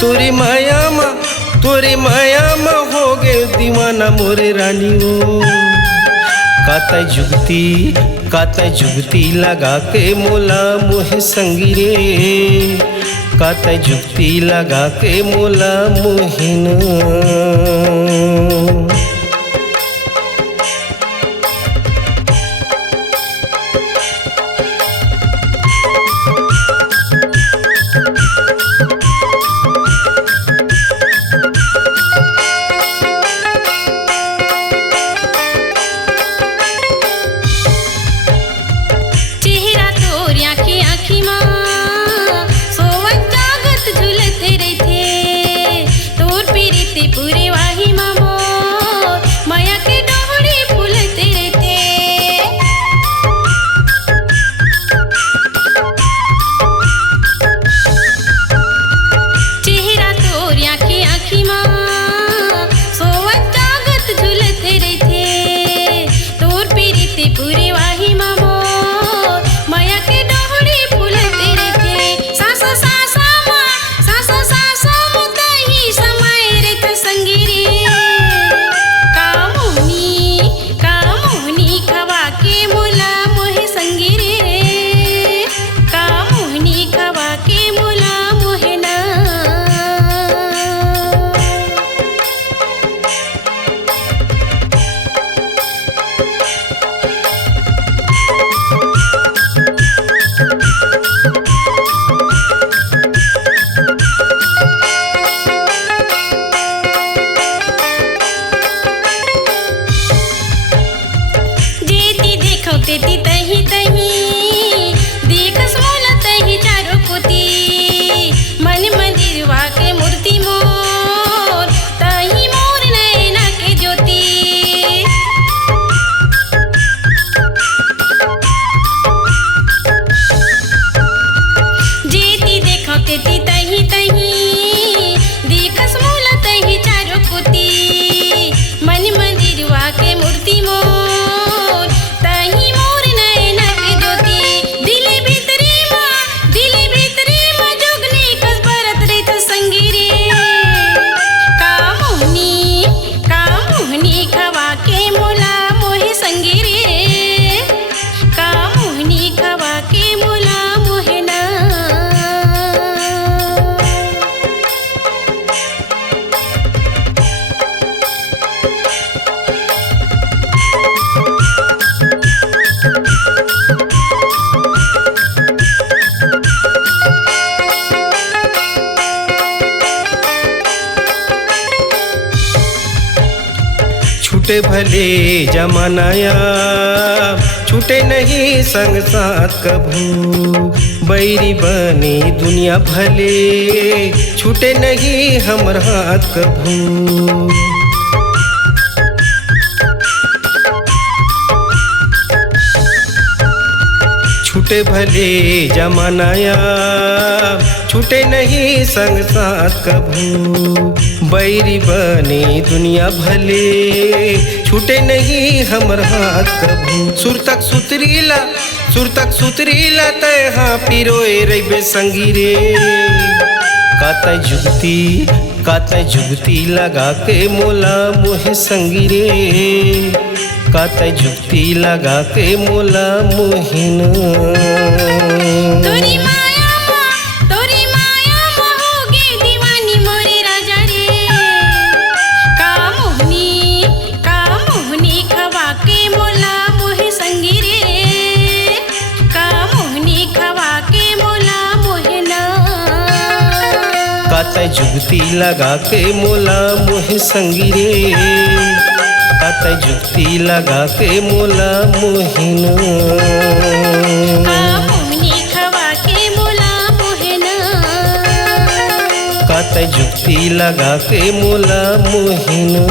तोरे माया मा हो गे दीवाना मोरे रानी ओ। काता जुगती लगा के मोला मोहे संगी रे, काता जुगती लगा के मोला मोहिना। तेती तही तही देखस मोला तही चारो कोती, मन मंदिरवा के मूर्ति मोर तही मोर नैना के ज्योति। जेती देखो तेती तही तही देखस मोला तही चारो कोती, मन मंदिरवा के मूर्ति मोर छूटे भले जमानाया छूटे नहीं संग साथ कभू, बैरी बने दुनिया भले छूटे नहीं हमर हाथ कभू। छूटे भले जमानाया छूटे नहीं संग साथ कभू, बैरी बने दुनिया भले छूटे नहीं हमर हाथ कभू। सुर तक सुतरीला तय हाँ पिरोए रही संगी रे, काता जुगती लगा के मोला मोहे संगी रे, काता जुगती लगा के मोला मोहिना। काता जुगती लगा के मोला मोहे संगी रे, काता जुगती लगा के मोला मोहिना। काता जुगती लगा के मोला मोहिना।